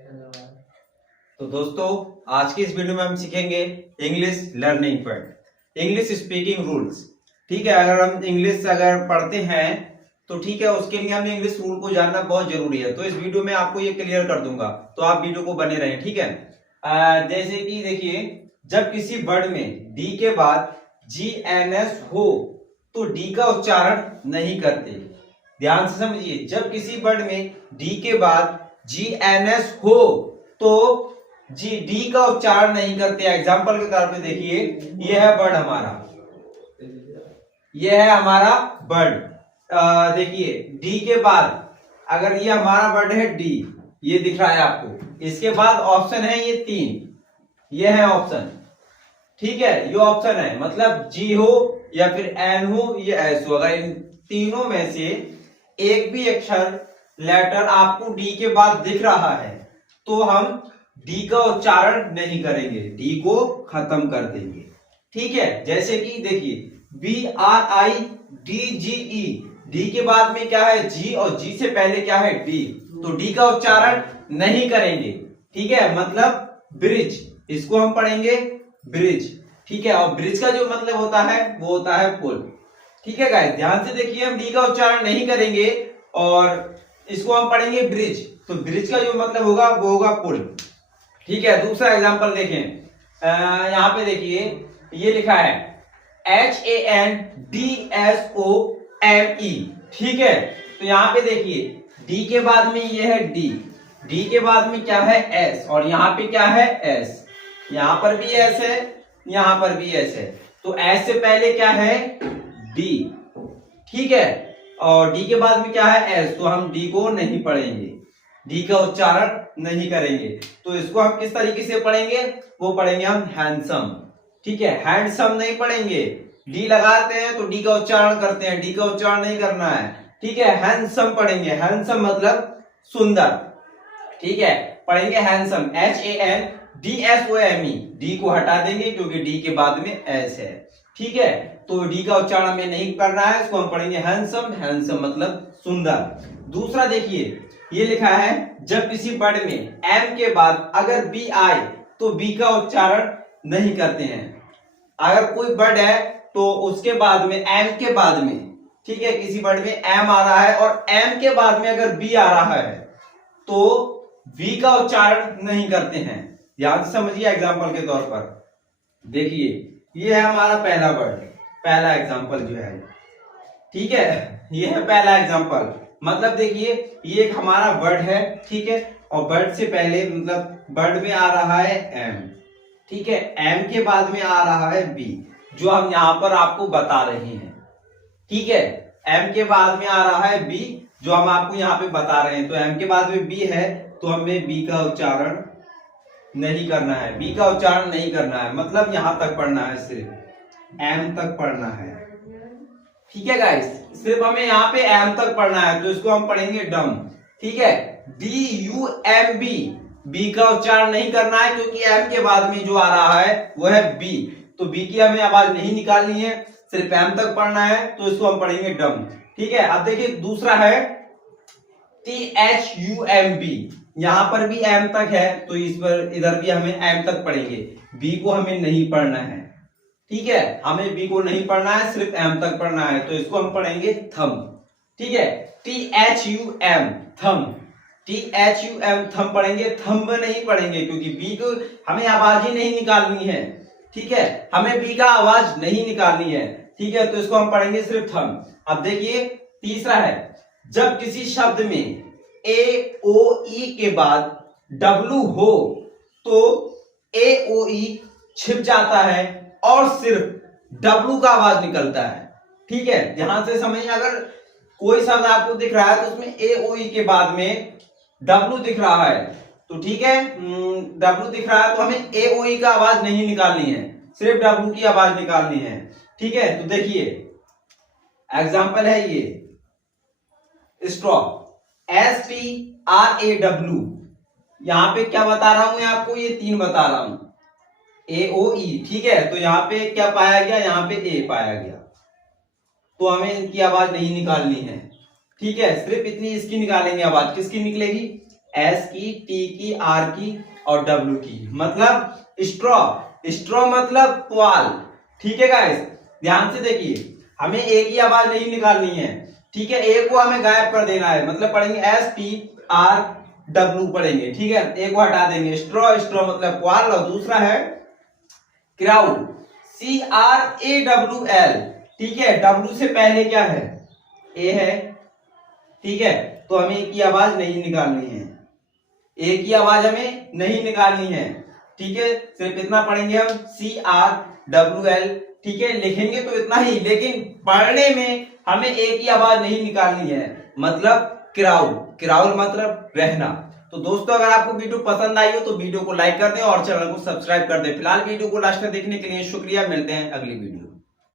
तो दोस्तों, आज की इस वीडियो में हम सीखेंगे English learning point, English speaking rules. ठीक है, अगर हम इंग्लिश पढ़ते हैं तो ठीक है, उसके लिए हमें इंग्लिश रूल को जानना बहुत जरूरी है। तो इस वीडियो में आपको ये क्लियर कर दूंगा, तो आप वीडियो को बने रहें। ठीक है, जैसे कि देखिए, जब किसी वर्ड में डी के बाद GNS हो तो डी का उच्चारण नहीं करते। ध्यान से समझिए, जब किसी वर्ड में डी के बाद GNS हो तो डी का उच्चारण नहीं करते। एग्जाम्पल के तौर पे देखिए, यह है वर्ड हमारा, यह है हमारा वर्ड। देखिए, डी के बाद अगर ये हमारा वर्ड है डी, ये दिख रहा है आपको, इसके बाद ऑप्शन है ये 3, ये है ऑप्शन। ठीक है, ये ऑप्शन है, मतलब जी हो या फिर एन हो या एस हो। अगर इन तीनों में से एक भी अक्षर लेटर आपको डी के बाद दिख रहा है तो हम डी का उच्चारण नहीं करेंगे, डी को खत्म कर देंगे। ठीक है, जैसे कि देखिए, BRIDGE, डी के बाद में क्या है जी, और जी से पहले क्या है डी, तो डी का उच्चारण नहीं करेंगे। ठीक है, मतलब ब्रिज, इसको हम पढ़ेंगे ब्रिज। ठीक है, और ब्रिज का जो मतलब होता है वो होता है पुल। ठीक है गाइस, ध्यान से देखिए, हम डी का उच्चारण नहीं करेंगे और इसको हम पढ़ेंगे ब्रिज, तो ब्रिज का जो मतलब होगा वो होगा पुल। ठीक है, दूसरा एग्जांपल देखें, यहाँ पे देखिए, ये लिखा है HANDSOME। ठीक है, तो यहाँ पे देखिए, डी के बाद में ये है डी, डी के बाद में क्या है एस, और यहाँ पे क्या है एस, यहाँ पर भी एस है, यहाँ पर भी एस है, तो एस से पहले क्या है डी। ठीक है, और डी के बाद में क्या है एस, तो हम डी को नहीं पढ़ेंगे, डी का उच्चारण नहीं करेंगे। तो इसको हम किस तरीके से पढ़ेंगे, वो पढ़ेंगे हम हैंडसम। ठीक है, हैंडसम नहीं पढ़ेंगे, डी लगाते हैं तो डी का उच्चारण करते हैं, डी का उच्चारण नहीं करना है। ठीक है, हैंडसम पढ़ेंगे, हैंडसम मतलब सुंदर। ठीक है, पढ़ेंगे हैंडसम, HANDSOME, डी को हटा देंगे क्योंकि डी के बाद में एस है। ठीक है, तो डी का उच्चारण हमें नहीं करना है, इसको हम पढ़ेंगे हैंडसम, हैंडसम मतलब सुंदर। दूसरा देखिए, ये लिखा है, जब किसी वर्ड में एम के बाद अगर बी आए तो बी का उच्चारण नहीं करते हैं। अगर कोई वर्ड है तो उसके बाद में एम के बाद में, ठीक है, किसी वर्ड में एम आ रहा है और एम के बाद में अगर बी आ रहा है तो बी का उच्चारण नहीं करते हैं। ध्यान से समझिए, एग्जाम्पल के तौर पर देखिए, ये है हमारा पहला वर्ड, पहला एग्जाम्पल जो है। ठीक है, ये है पहला एग्जाम्पल, मतलब देखिए, ये एक हमारा वर्ड है। ठीक है, और वर्ड से पहले मतलब वर्ड में आ रहा है एम। ठीक है, एम के बाद में आ रहा है बी, जो हम यहाँ पर आपको बता रहे हैं। ठीक है, एम के बाद में आ रहा है बी, जो हम आपको यहाँ पे बता रहे हैं। तो एम के बाद में बी है तो हमें बी का उच्चारण नहीं करना है, बी का उच्चारण नहीं करना है, मतलब यहां तक पढ़ना है, सिर्फ एम तक पढ़ना है। ठीक है गाइस, सिर्फ हमें यहाँ पे एम तक पढ़ना है, तो इसको हम पढ़ेंगे डम। ठीक है, DUMB, बी का उच्चारण नहीं करना है क्योंकि एम के बाद में जो आ रहा है वो है बी, तो बी की हमें आवाज नहीं निकालनी है, सिर्फ एम तक पढ़ना है, तो इसको हम पढ़ेंगे डम। ठीक है, अब देखिए, दूसरा है THUMB, यहां पर भी एम तक है, तो इस पर इधर भी हमें एम तक पढ़ेंगे, बी को हमें नहीं पढ़ना है। ठीक है, हमें बी को नहीं पढ़ना है, सिर्फ एम तक पढ़ना है, तो इसको हम पढ़ेंगे थम। ठीक है, THUM, थम, THUM, थम पढ़ेंगे, थंब नहीं पढ़ेंगे क्योंकि बी को हमें आवाज ही नहीं निकालनी है। ठीक है, हमें बी का आवाज नहीं निकालनी है। ठीक है, तो इसको हम पढ़ेंगे सिर्फ थम। अब देखिए, तीसरा है, जब किसी शब्द में AOE के बाद W हो तो AOE छिप जाता है और सिर्फ W का आवाज निकलता है। ठीक है, ध्यान से समझिए, अगर कोई शब्द आपको दिख रहा है तो उसमें AOE के बाद में W दिख रहा है, तो ठीक है, W दिख रहा है तो हमें AOE का आवाज नहीं निकालनी है, सिर्फ W की आवाज निकालनी है। ठीक है, तो देखिए, एग्जाम्पल है ये स्ट्रॉ, STRAW, यहां पे क्या बता रहा हूं मैं आपको, ये 3 बता रहा हूं, AOE। ठीक है, तो यहाँ पे क्या पाया गया, यहाँ पे A पाया गया, तो हमें इनकी आवाज नहीं निकालनी है। ठीक है, सिर्फ इतनी इसकी निकालेंगे आवाज, किसकी निकलेगी, एस की, टी की, आर की और डब्ल्यू की। मतलब स्ट्रॉ, स्ट्रॉ मतलब पुआल। ठीक है गाइस, ध्यान से देखिए, हमें एक ही आवाज नहीं निकालनी है। ठीक है, एक को हमें गायब कर देना है, मतलब पढ़ेंगे एस टी आर डब्ल्यू पढ़ेंगे। ठीक है, एक को हटा देंगे, स्ट्रॉ, स्ट्रॉ मतलब पुआल। और दूसरा है crowd, C R A W L. ठीक है, डब्ल्यू से पहले क्या है, ए है। ठीक है, तो हमें एक की आवाज नहीं निकालनी है, एक ही आवाज हमें नहीं निकालनी है। ठीक है, सिर्फ इतना पढ़ेंगे हम, सी आर डब्ल्यू एल। ठीक है, लिखेंगे तो इतना ही, लेकिन पढ़ने में हमें एक ही आवाज नहीं निकालनी है, मतलब क्राउड, क्राउड मतलब रहना। तो दोस्तों, अगर आपको वीडियो पसंद आई हो तो वीडियो को लाइक कर दें और चैनल को सब्सक्राइब कर दें। फिलहाल वीडियो को लास्ट तक देखने के लिए शुक्रिया, मिलते हैं अगली वीडियो।